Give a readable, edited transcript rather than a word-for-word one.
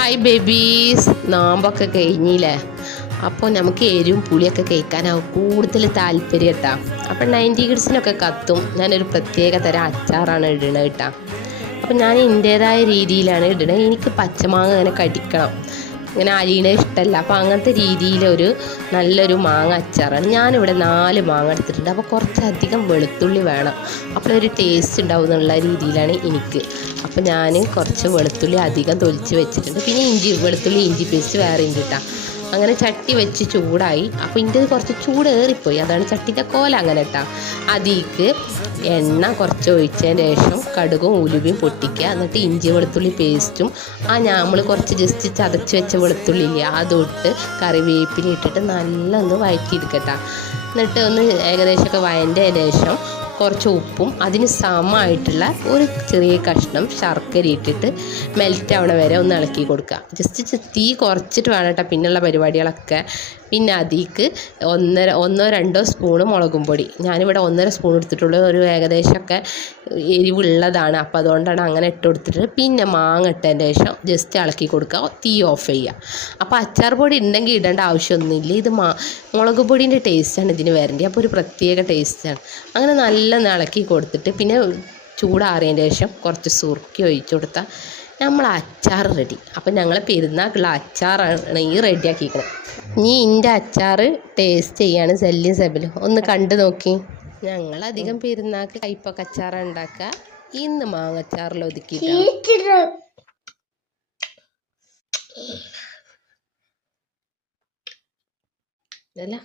Hi babies, നോമ്പൊക്കെ കഴിഞ്ഞില്ലേ? അപ്പോൾ നമുക്ക് എരിവും പുളിയൊക്കെ കഴിക്കാനാവും കൂടുതൽ താല്പര്യം കേട്ടോ. അപ്പം 90 കിഡ്സിനൊക്കെ കത്തും. ഞാനൊരു പ്രത്യേക തരം അച്ചാറാണ് ഇടണത് കേട്ടോ. അപ്പം ഞാൻ എൻ്റേതായ രീതിയിലാണ് ഇടണത്. എനിക്ക് പച്ചമാങ്ങ ഇങ്ങനെ കടിക്കണം, ഇങ്ങനെ അരിയണ ഇഷ്ടമല്ല. അപ്പോൾ അങ്ങനത്തെ രീതിയിലൊരു നല്ലൊരു മാങ്ങ അച്ചാറാണ്. ഞാനിവിടെ 4 മാങ്ങ എടുത്തിട്ടുണ്ട്. അപ്പോൾ കുറച്ചധികം വെളുത്തുള്ളി വേണം, അപ്പോഴൊരു ടേസ്റ്റ് ഉണ്ടാവും എന്നുള്ള രീതിയിലാണ് എനിക്ക്. അപ്പോൾ ഞാൻ കുറച്ച് വെളുത്തുള്ളി അധികം തൊലിച്ച് വെച്ചിട്ടുണ്ട്. പിന്നെ വെളുത്തുള്ളി ഇഞ്ചി പേസ്റ്റ് വേറെ ഉണ്ട് കേട്ടോ. അങ്ങനെ ചട്ടി വെച്ച് ചൂടായി. അപ്പോൾ ഇതിൻ്റെ കുറച്ച് ചൂടേറിപ്പോയി, അതാണ് ചട്ടിൻ്റെ കോല അങ്ങനെ കേട്ടോ. അതിലേക്ക് എണ്ണ കുറച്ച് ഒഴിച്ചതിന് ശേഷം കടുകും ഉലുവയും പൊട്ടിക്കുക. എന്നിട്ട് ഇഞ്ചി വെളുത്തുള്ളി പേസ്റ്റും നമ്മൾ കുറച്ച് ജസ്റ്റ് ചതച്ച് വെച്ച വെളുത്തുള്ളി ഇല്ലേ അതൊട്ട് കറിവേപ്പില ഇട്ടിട്ട് നല്ല ഒന്ന് വഴറ്റിയെടുക്കട്ടോ. എന്നിട്ട് ഒന്ന് ഏകദേശമൊക്കെ വഴൻ്റെ ശേഷം കുറച്ച് ഉപ്പും അതിന് സമമായിട്ടുള്ള ഒരു ചെറിയ കഷ്ണം ശർക്കര ഇട്ടിട്ട് മെൽറ്റ് ആവണ വരെ ഒന്ന് ഇളക്കി കൊടുക്കുക. ജസ്റ്റ് തീ കുറച്ചിട്ട് വേണം കേട്ടോ പിന്നെയുള്ള പരിപാടികളൊക്കെ. പിന്നെ അതിലേക്ക് 1-2 സ്പൂണ് മുളകും പൊടി. ഞാനിവിടെ 1.5 സ്പൂൺ എടുത്തിട്ടുള്ളൂ, ഒരു ഏകദേശമൊക്കെ എരിവുള്ളതാണ്, അപ്പോൾ അതുകൊണ്ടാണ് അങ്ങനെ ഇട്ട് കൊടുത്തിട്ട്. പിന്നെ മാങ്ങ ഇട്ടതിൻ്റെ ശേഷം ജസ്റ്റ് ഇളക്കി കൊടുക്കുക, തീ ഓഫ് ചെയ്യുക. അപ്പോൾ അച്ചാർ പൊടി ഉണ്ടെങ്കിൽ ഇടേണ്ട ആവശ്യമൊന്നുമില്ല. ഇത് മുളക് പൊടീൻ്റെ ടേസ്റ്റാണ് ഇതിന് വരേണ്ടത്, അപ്പോൾ ഒരു പ്രത്യേക ടേസ്റ്റാണ്. അങ്ങനെ നല്ല ഇളക്കി കൊടുത്തിട്ട് പിന്നെ ചൂടാറിയതിൻ്റെ ശേഷം കുറച്ച് സുർക്കി ഒഴിച്ചു കൊടുത്താൽ നമ്മൾ അച്ചാർ റെഡി. അപ്പം ഞങ്ങൾ പെരുന്നാക്കുള്ള അച്ചാറാണ് ഈ റെഡിയാക്കിയിരിക്കുന്നത്. ഇനി ഇതിൻ്റെ അച്ചാർ ടേസ്റ്റ് ചെയ്യാണ് സെല്ലിയും സെബിലും, ഒന്ന് കണ്ടു നോക്കി. ഞങ്ങളധികം പെരുന്നാക്ക് കയ്പൊക്കെ അച്ചാറാണ് ഉണ്ടാക്കുക. ഇന്ന് മാങ്ങച്ചാറിൽ ഒതുക്കിയിട്ടാണ്. അല്ല